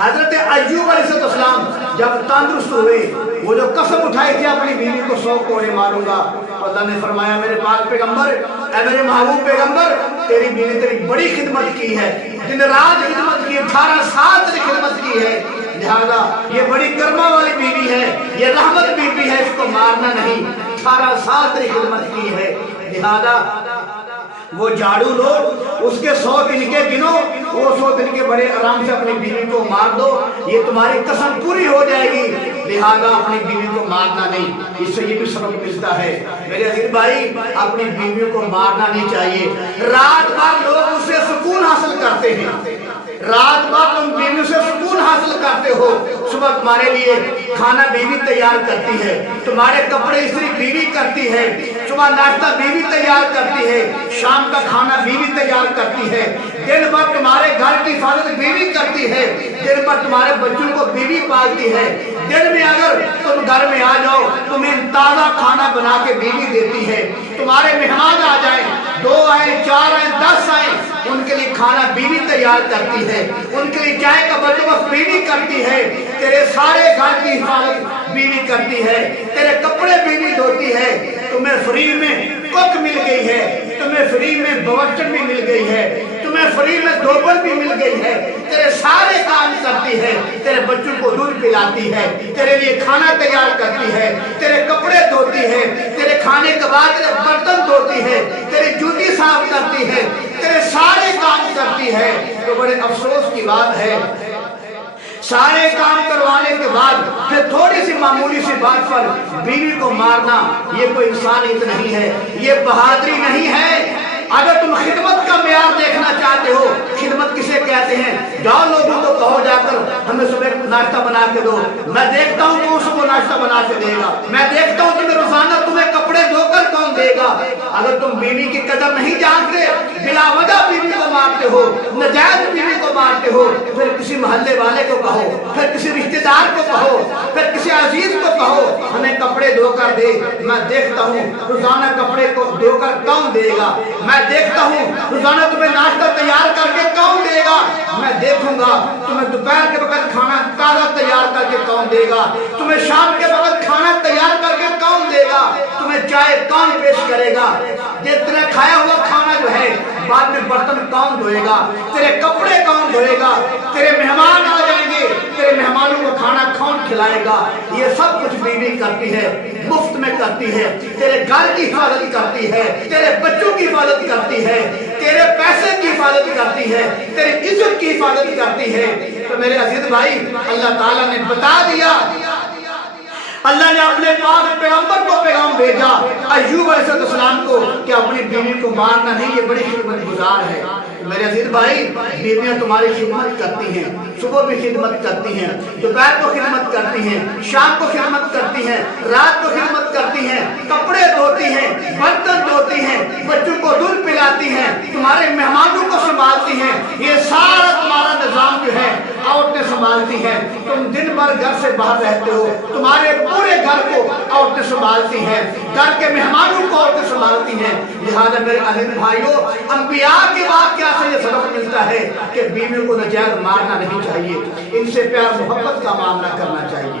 حضرت ایوب علیہ السلام جب تندرست ہوئے، وہ جو قسم اٹھائی تھی اپنی بیوی کو 100 کوڑے ماروں گا، اللہ نے فرمایا میرے پاک پیغمبر، اے میرے محبوب پیغمبر، تیری بیوی نے تیری بڑی خدمت کی ہے، دن رات خدمت کی، 18 سال تیری خدمت کی ہے، لہذا یہ بڑی کرما والی بیوی ہے، یہ رحمت بیوی ہے، اس کو مارنا نہیں، 18 سال تیری خدمت کی ہے، لہذا وہ جھاڑو لو، اس کے 100 دن کے گنو، وہ 100 دن کے بڑے آرام سے اپنی بیوی کو مار دو، یہ تمہاری قسم پوری ہو جائے گی، لہذا اپنی بیوی کو مارنا نہیں۔ اس سے یہ بھی سبق ملتا ہے میرے عزیز بھائی، اپنی بیوی کو مارنا نہیں چاہیے۔ رات بھر لوگ اس سے سکون حاصل کرتے ہیں، رات بھر تم بیوی سے سکون حاصل کرتے ہو، صبح تمہارے لیے کھانا بیوی تیار کرتی ہے، تمہارے کپڑے استری بیوی کرتی ہے، صبح ناشتہ بیوی تیار کرتی ہے، شام کا کھانا بیوی تیار کرتی ہے، دن بھر تمہارے گھر کی حفاظت بیوی کرتی ہے، دن بھر تمہارے بچوں کو بیوی پالتی ہے، دن میں اگر تم گھر میں آ جاؤ تمہیں تازہ کھانا بنا کے بیوی دیتی ہے، تمہارے مہمان آ جائیں، 2 آئیں 4 آئیں 10 آئیں، ان کے لیے کھانا بیوی تیار کرتی ہے، ان کے لیے چائے کا بندوبست بیوی کرتی ہے، تیرے سارے گھر کی حفاظت بیوی کرتی ہے، تیرے کپڑے بیوی دھوتی ہے، تمہیں فری میں کوک مل گئی ہے، تمہیں فری میں باورچن بھی مل گئی ہے، تمہیں فری میں دوبل بھی مل گئی ہے، تیرے سارے کام کرتی ہے، تیرے بچوں کو دودھ پلاتی ہے، تیرے لیے کھانا تیار کرتی ہے، تیرے کپڑے دھوتی ہے، تیرے کھانے کے بعد تیرے برتن دھوتی ہے، تیری جوتی صاف کرتی ہے، تیرے سارے کام کرتی ہے۔ تو بڑے افسوس کی بات ہے، سارے کام کروانے کے بعد پھر تھوڑی سی معمولی سی بات پر بیوی کو مارنا، یہ کوئی انسانیت نہیں ہے، یہ بہادری نہیں ہے۔ اگر تم خدمت کا معیار دیکھنا چاہتے ہو، خدمت کسے کہتے ہیں؟ جاؤ لوگوں کو کہو جا کر ہمیں صبح ناشتہ بنا کے دو، میں دیکھتا ہوں کون صبح ناشتہ بنا کے دے گا، میں دیکھتا ہوں تمہیں روزانہ تمہیں کپڑے دھو کر کون دے گا۔ اگر تم بیوی کی قدر نہیں جانتے، بلا وجہ بیوی کو مارتے ہو، نجائز بیوی کو مارتے ہو، پھر کسی محلے والے کو کہو، پھر کسی رشتہ دار کو کہو، پھر کسی عزیز کو کہو ہمیں کپڑے دھو کر دے، میں دیکھتا ہوں روزانہ کپڑے کو دھو کر کون دے گا، میں دیکھتا ہوں روزانہ تمہیں ناشتہ تیار کر کے کون دے گا، میں دیکھوں گا تمہیں دوپہر کے وقت کھانا تازہ تیار کر کے کون دے گا، تمہیں شام کے وقت کھانا تیار کر کے کون دے گا، تمہیں چائے کون پیش کرے گا، یہ تیرا کھایا ہوا کھانا جو ہے بعد میں برتن کون دھوئے گا، تیرے کپڑے کون دھوئے گا، تیرے مہمان آ جائیں گے تیرے مہمانوں کو کھانا کون کھلائے گا، یہ سب کچھ بیوی کرتی ہے، مفت میں کرتی ہے، تیرے گھر کی حفاظت کرتی ہے، تیرے بچوں کی حفاظت کرتی ہے، تیرے پیسے کی حفاظت کرتی ہے، تیری عزت کی حفاظت کرتی ہے۔ تو میرے عزیز بھائی، اللہ تعالیٰ نے بتا دیا، اللہ نے اپنے پاک پیغمبر کو پیغام بھیجا ایوب علیہ السلام کو کہ اپنی بیوی کو مارنا نہیں، یہ بڑی خدمت گزار ہے۔ میرے عزیز بھائی، بیویاں تمہاری خدمت کرتی ہیں، صبح بھی خدمت کرتی ہیں، دوپہر کو خدمت کرتی ہیں، شام کو خدمت کرتی ہیں، رات کو خدمت کرتی ہیں، کپڑے دھوتی ہیں، برتن دھوتی ہیں، بچوں کو دودھ پلاتی ہیں، تمہارے مہمانوں کو سنبھالتی ہیں، یہ سارا تمہارا نظام جو ہے عورتیں سنبھالتی ہیں۔ تم دن بھر گھر سے باہر رہتے ہو، تمہارے پورے گھر کو عورتیں سنبھالتی ہیں، گھر کے مہمانوں کو عورتیں سنبھالتی ہیں، لہذا میرے عزیز بھائیوں، انبیاء کے واقعہ سے یہ سبق ملتا ہے کہ بیویوں کو ناجائز مارنا نہیں چاہیے، ان سے پیار محبت کا معاملہ کرنا چاہیے۔